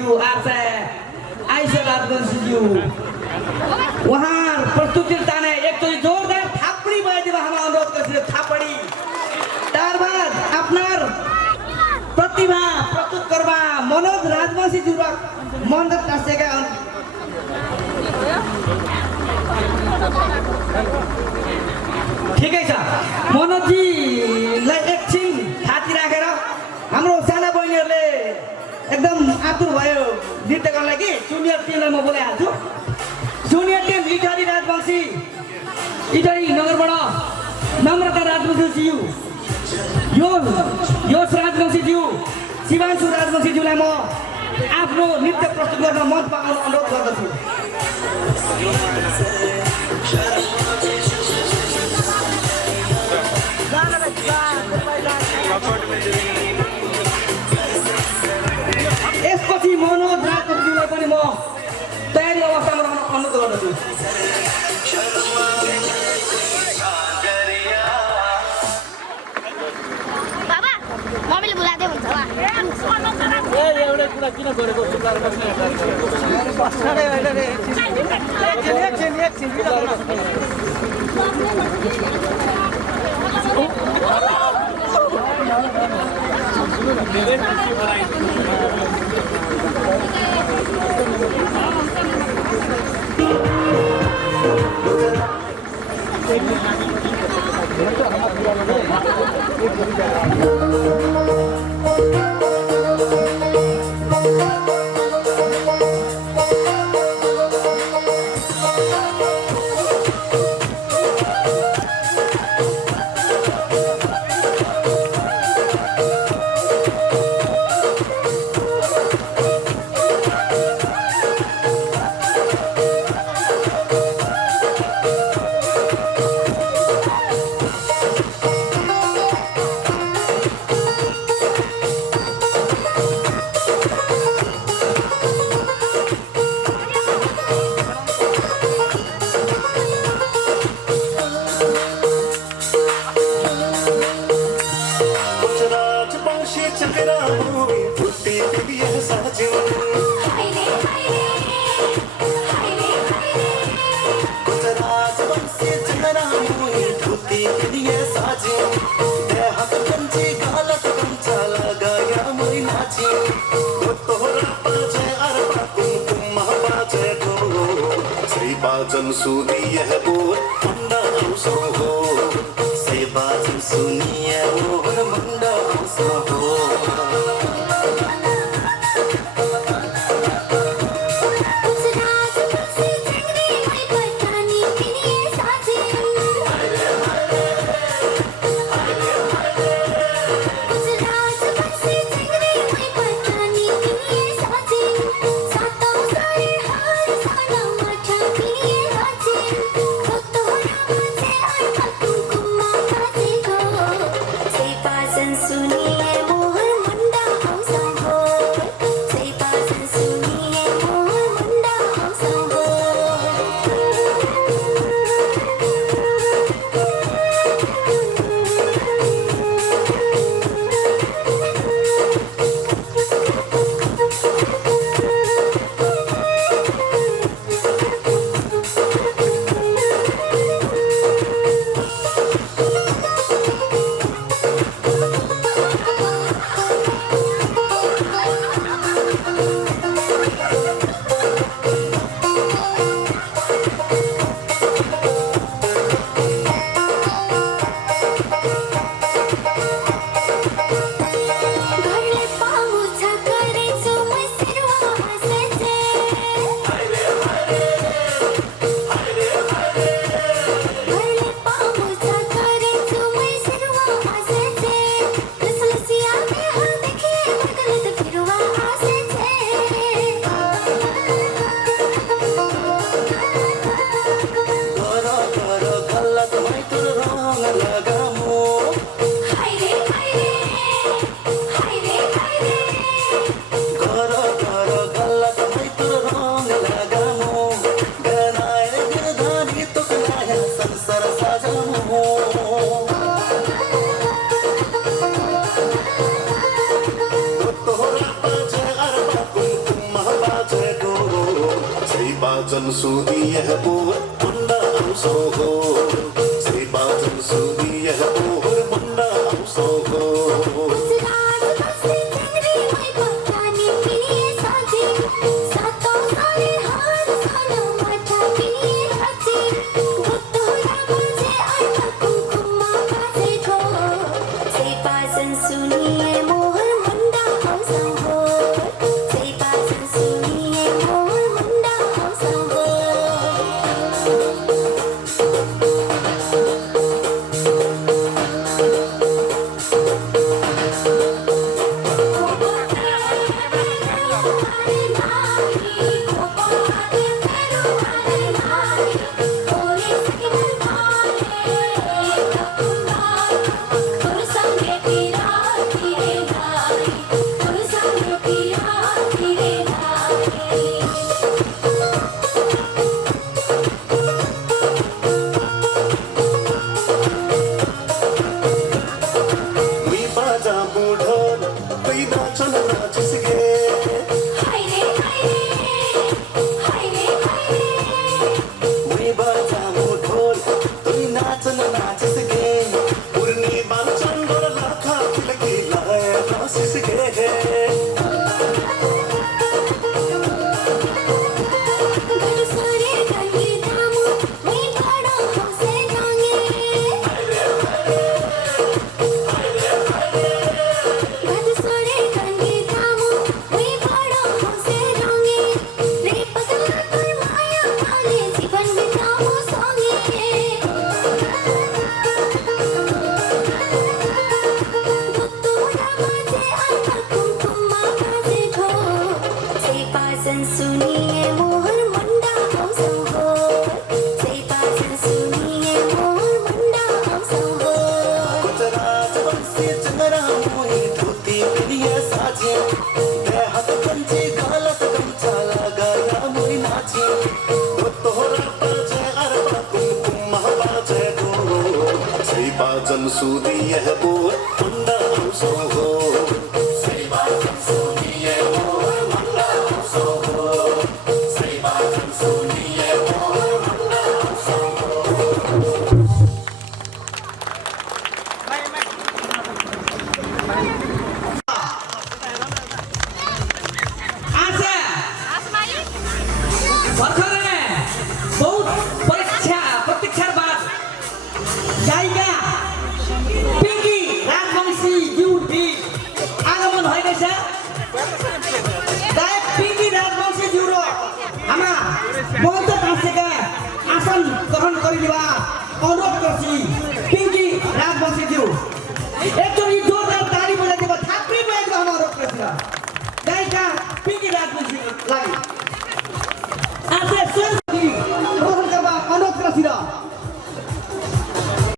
राजवंशीज्यू आपसे आइसा राजवंशीज्यू वहाँ प्रस्तुति ताने एक तो जोरदार थापड़ी बजाइदिनु हामी अनुरोध गर्छु थापड़ी तार बाद आपनार प्रतिभा प्रस्तुत करवा मनोज राजवंशीज्यू र मन्दिर तासेका ठिकै छ मनोजजीलाई एकछिन थाती राखेर हाम्रो साना बहिनीहरूले एकदम आतुर भयो नृत्य गर्नलाई कि जुनियर टिमलाई म बोलाइहाल्छु जुनियर टिम इटरी राजवंशी इटरी नगरबाट नम्रता राजवंशीज्यू यो राजवंशीज्यू शिवांशु राजवंशीज्यूलाई म आफ्नो नृत्य प्रस्तुत गर्न मञ्चमा अनुरोध गर्दछु यसपछि मनोज राजवंशीज्यूलाई पनि म तयारी अवस्थामा रहन अनुरोध गर्दछु बाबा मम्मीले बोलाउँदै हुन्छ होला ए एउटा कुरा किन गरेको सुधार बस्ने बाजन सुनिए बोल मंडा उसे हो से बाजन सुनिए बोल मंडा उसे हो बाजे डोर से बाजन सुदी यह बोर मुन्ना आउँछौ हो से बाजन सुदी यह बोर मुन्ना आउँछौ हो बाजन सुदी यह बोर मुन्ना आउँछौ हो से बाजन सुदी यह बोर मुन्ना आउँछौ हो से बाजन सुदी यह बोर मुन्ना आउँछौ आसन ग्रहण गरिदिवा अनुरोध गर्छु पिङ्की राजवंशी ज्यू